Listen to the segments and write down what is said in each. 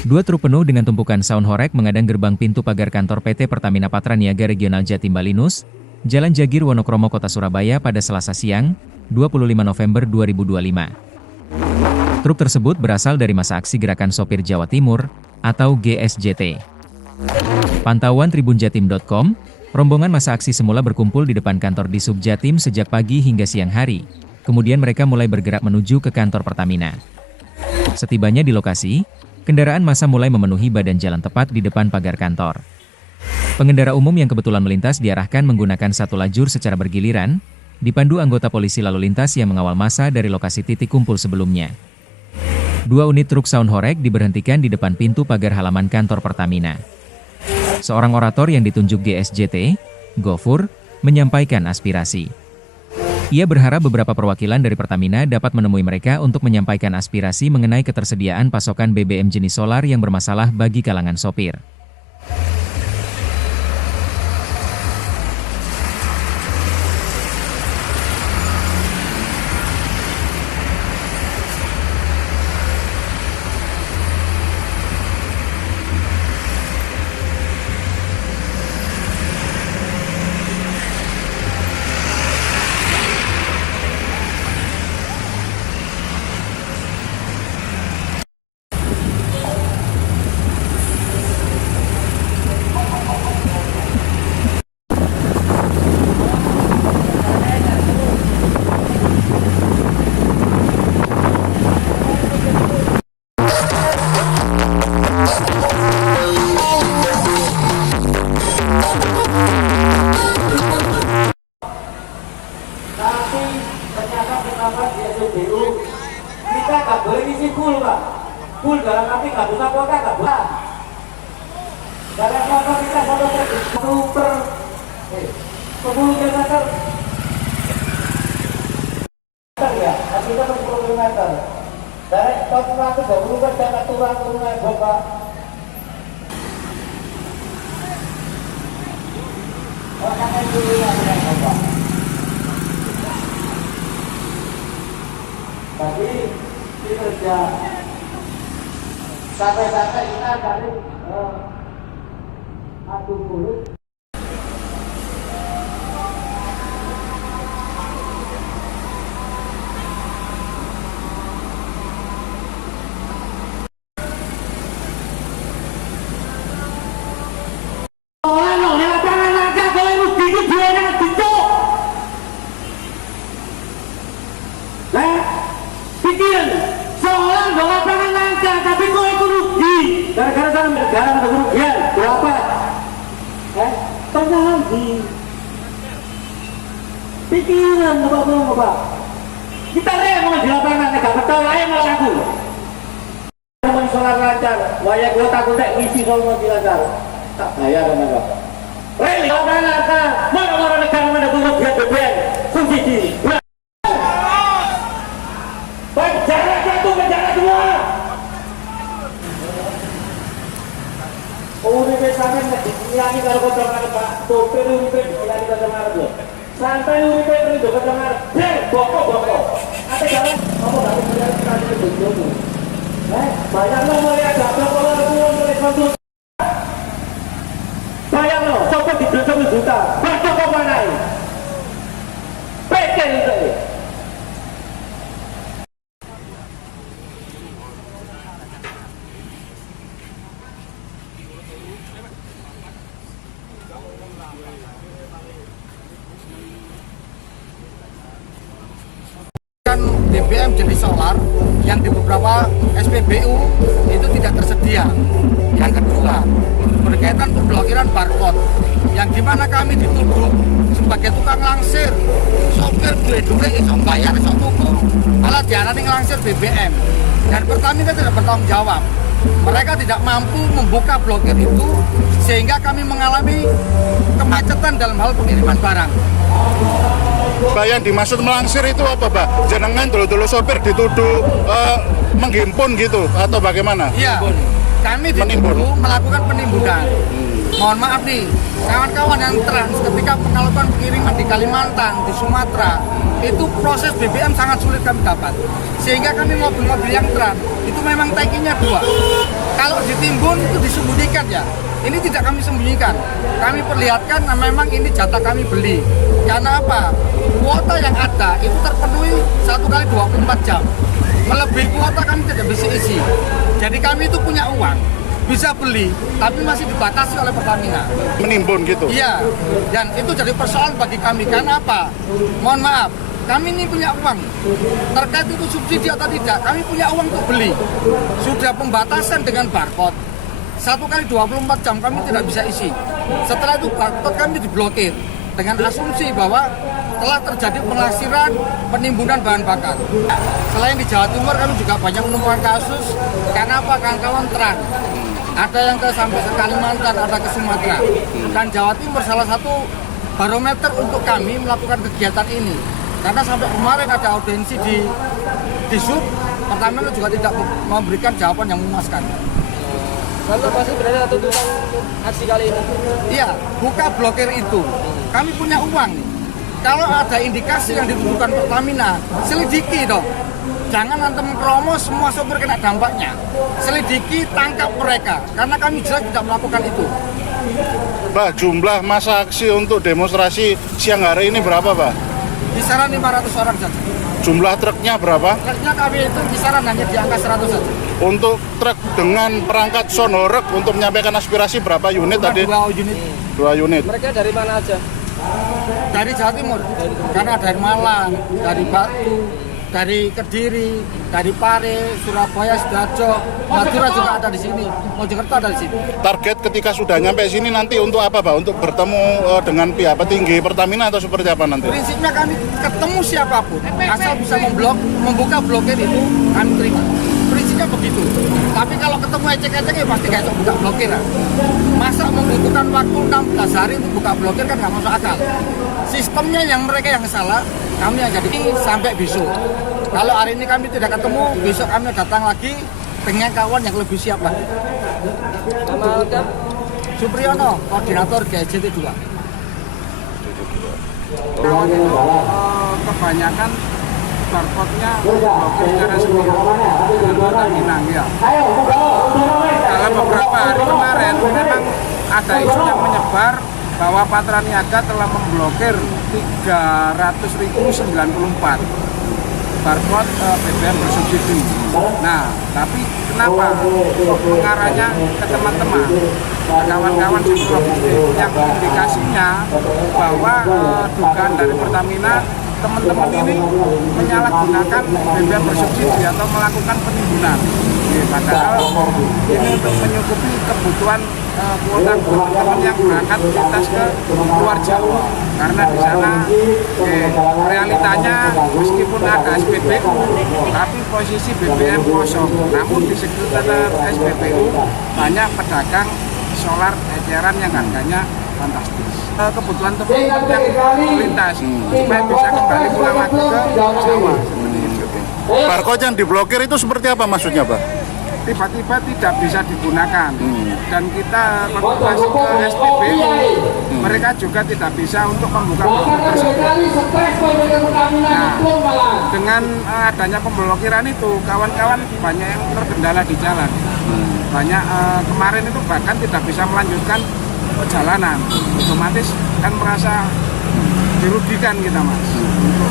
Dua truk penuh dengan tumpukan saung horeg mengadang gerbang pintu pagar kantor PT Pertamina Patra Niaga Regional Jatim Balinus, Jalan Jagir Wonokromo Kota Surabaya pada Selasa siang, 25 November 2025. Truk tersebut berasal dari Masa Aksi Gerakan Sopir Jawa Timur, atau GSJT. Pantauan tribunjatim.com, rombongan masa aksi semula berkumpul di depan kantor Disub Jatim sejak pagi hingga siang hari, kemudian mereka mulai bergerak menuju ke kantor Pertamina. Setibanya di lokasi, kendaraan massa mulai memenuhi badan jalan tepat di depan pagar kantor. Pengendara umum yang kebetulan melintas diarahkan menggunakan satu lajur secara bergiliran, dipandu anggota polisi lalu lintas yang mengawal massa dari lokasi titik kumpul sebelumnya. Dua unit truk saung horeg diberhentikan di depan pintu pagar halaman kantor Pertamina. Seorang orator yang ditunjuk GSJT, Gofur, menyampaikan aspirasi. Ia berharap beberapa perwakilan dari Pertamina dapat menemui mereka untuk menyampaikan aspirasi mengenai ketersediaan pasokan BBM jenis solar yang bermasalah bagi kalangan sopir. Kita nggak boleh isi full, Pak. Full dalam arti nggak bisa kuota, nggak boleh. Dalam kuota kita satu per 10 kilometer. Ya, kita 10 kilometer. Dari top 120 kan jangan turun Bapak. Makanya dulu ya, Bapak. Tapi kerja sampai kita dari adu mulut. Seorang dong lapangan langka, tapi kok itu rugi gara-gara dalam negara ada kerugian berapa? Tanya lagi pikiran Bapak. Kita mau di lapangan nggak betul aja malah aku mau solar lancar waya gua takut isi kalau mau lancar tak bayar kan Bapak rel lapangan langka mana negara mana kerugian BBM subsidi. Uripe sampeyan nek dilayani karo kanca Pak, sopir uripe dilayani karo kanca. Santai uripe rido kanca arep. Bokok. Ate jalan apa gak bisa sekali bojomu. Bayarno mulai ada pola ruwun mulai konsul. Bayarno sopir di 2 juta. Bakso kok manae. PT itu. BBM jenis solar yang di beberapa SPBU itu tidak tersedia. Yang kedua, berkaitan pemblokiran barcode yang dimana kami dituduh sebagai tukang langsir, sopir duit iso bayar iso tuku, malah diarani langsir BBM. Dan Pertamina tidak bertanggung jawab. Mereka tidak mampu membuka blokir itu sehingga kami mengalami kemacetan dalam hal pengiriman barang. Pak, yang dimaksud melangsir itu apa, Pak? Jenengan dulu sopir dituduh menghimpun gitu atau bagaimana? Iya, kami dituduh melakukan penimbunan. Mohon maaf nih, kawan-kawan yang trans ketika melakukan pengiriman di Kalimantan, di Sumatera, itu proses BBM sangat sulit kami dapat. Sehingga kami mobil-mobil yang truk itu memang tankinya 2. Kalau ditimbun itu disembunyikan ya. Ini tidak kami sembunyikan. Kami perlihatkan memang ini jatah kami beli. Karena apa? Kuota yang ada itu terpenuhi 1 kali 24 jam. Melebihi kuota kami tidak bisa isi. Jadi kami itu punya uang, bisa beli, tapi masih dibatasi oleh Pertamina. Menimbun gitu? Iya, dan itu jadi persoalan bagi kami. Karena apa? Mohon maaf, kami ini punya uang. Terkait itu subsidi atau tidak, kami punya uang untuk beli. Sudah pembatasan dengan barcode. 1 kali 24 jam kami tidak bisa isi. Setelah itu barcode kami diblokir dengan asumsi bahwa telah terjadi penglasiran penimbunan bahan bakar. Selain di Jawa Timur kami juga banyak menemukan kasus karena apa? Kawan-kawan truk. Ada yang sampai ke Kalimantan, ada ke Sumatera. Dan Jawa Timur salah satu barometer untuk kami melakukan kegiatan ini. Karena sampai kemarin ada audiensi di Sub, Pertamina juga tidak memberikan jawaban yang memuaskan. Lalu pasti berarti atau tukang aksi kali ini? Iya, buka blokir itu. Kami punya uang nih. Kalau ada indikasi yang dituduhkan Pertamina, selidiki dong. Jangan antem kromo semua sopir kena dampaknya. Selidiki, tangkap mereka. Karena kami jelas tidak melakukan itu. Pak, jumlah masa aksi untuk demonstrasi siang hari ini berapa, Pak? Kisaran 500 orang saja. Jumlah truknya berapa? Truknya kami itu kisaran hanya di angka 100 saja. Untuk truk dengan perangkat sonorek untuk menyampaikan aspirasi berapa unit tadi? 2 unit. 2 unit. Mereka dari mana aja? Dari Jawa Timur. Karena dari Malang, dari Batu, dari Kediri, dari Pare, Surabaya, Sidoarjo, Madura juga ada di sini. Mojokerto ada di sini. Target ketika sudah nyampe sini nanti untuk apa, Pak? Untuk bertemu dengan pihak petinggi Pertamina atau seperti apa nanti? Prinsipnya kami ketemu siapapun, asal bisa membuka blokir itu kami terima. Prinsipnya begitu. Tapi kalau ketemu ecek-ecek ya pasti nggak bisa buka blokir. Masa membutuhkan waktu 16 hari untuk buka blokir kan nggak masuk akal. Sistemnya yang mereka yang salah, kami yang jadi sampai besok. Kalau hari ini kami tidak ketemu, besok kami datang lagi dengan kawan yang lebih siap lagi. Nama lengkap? Supriyono, koordinator GJT 2. Kebanyakan barcode-nya blokir secara sepihak dengan Pertamina ya. Dalam beberapa hari kemarin memang ada isu yang menyebar bahwa Patra Niaga telah memblokir 300.094 barcode BBM bersubsidi. Nah, tapi kenapa mengarahnya ke teman-teman, kawan-kawan di Provinsi yang indikasinya bahwa dugaan dari Pertamina teman-teman ini menyalahgunakan BBM bersubsidi atau melakukan penimbunan. Padahal ini untuk menyukupi kebutuhan kuota teman-teman yang berangkat lintas ke luar Jawa. Karena di sana realitanya meskipun ada SPBU, tapi posisi BBM kosong. Namun di sekitar SPBU banyak pedagang solar eceran yang harganya fantastis. Kebutuhan teman-teman yang melintas supaya bisa kembali pulang lagi ke Jawa. Barcode yang diblokir itu seperti apa maksudnya, Pak? Tiba-tiba tidak bisa digunakan dan kita konsultasi ke SPBU, mereka juga tidak bisa untuk membuka blokir tersebut. Nah, dengan adanya pemblokiran itu, kawan-kawan banyak yang terkendala di jalan. Banyak kemarin itu bahkan tidak bisa melanjutkan perjalanan, otomatis kan merasa dirugikan kita, Mas. Untuk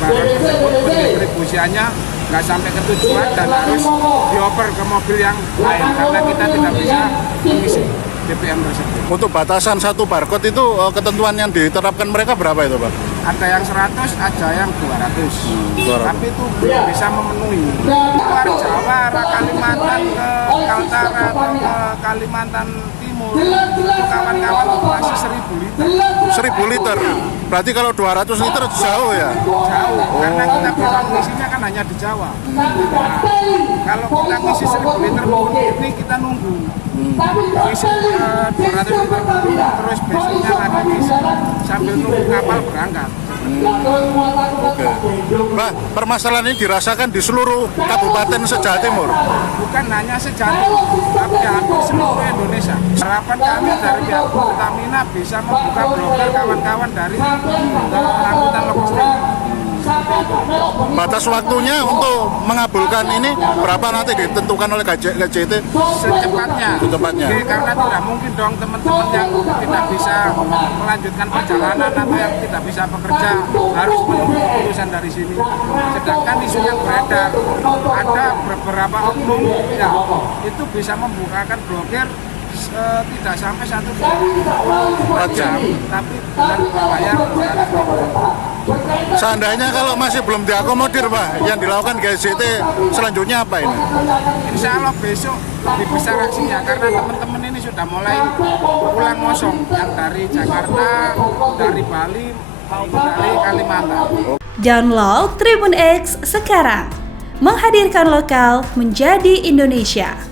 barang tersebut pendistribusiannya nggak sampai ke tujuan dan harus dioper ke mobil yang lain karena kita tidak bisa mengisi BBM tersebut. Untuk batasan satu barcode itu ketentuan yang diterapkan mereka berapa itu, Pak? Ada yang 100, ada yang 200. Tapi itu belum bisa memenuhi. Luar Jawa, arah Kalimantan ke Kaltara atau ke Kalimantan Timur, kawan-kawan masih 1.000 liter. 1.000 liter. Berarti kalau 200 liter jauh ya? Jauh, karena kita bisa mengisinya kan hanya di Jawa. Nah, kalau kita ngisi 1.000 liter ini kita nunggu. Isi 200 liter terus besoknya lagi ngisi sambil nunggu kapal berangkat. Oke. Mbak, permasalahan ini dirasakan di seluruh kabupaten se-Jawa Timur. Bukan hanya se-Jawa Timur, tapi hampir seluruh Indonesia. Harapan kami dari pihak Pertamina bisa membuka blokir kawan-kawan dari angkutan logistik. Batas waktunya untuk mengabulkan ini berapa nanti ditentukan oleh KJT? Secepatnya. Secepatnya. Karena tidak mungkin dong teman-teman yang tidak bisa melanjutkan perjalanan atau yang tidak bisa bekerja harus menunggu keputusan dari sini. Sedangkan isu yang beredar ada beberapa oknum ya itu bisa membukakan blokir tidak sampai 1 jam, tapi dengan berbayar. Seandainya kalau masih belum diakomodir, Pak, yang dilakukan KJT selanjutnya apa ini? Insya Allah besok lebih besar aksinya karena teman-teman ini sudah mulai pulang mosong yang dari Jakarta, dari Bali maupun dari Kalimantan. Download Tribun X sekarang, menghadirkan lokal menjadi Indonesia.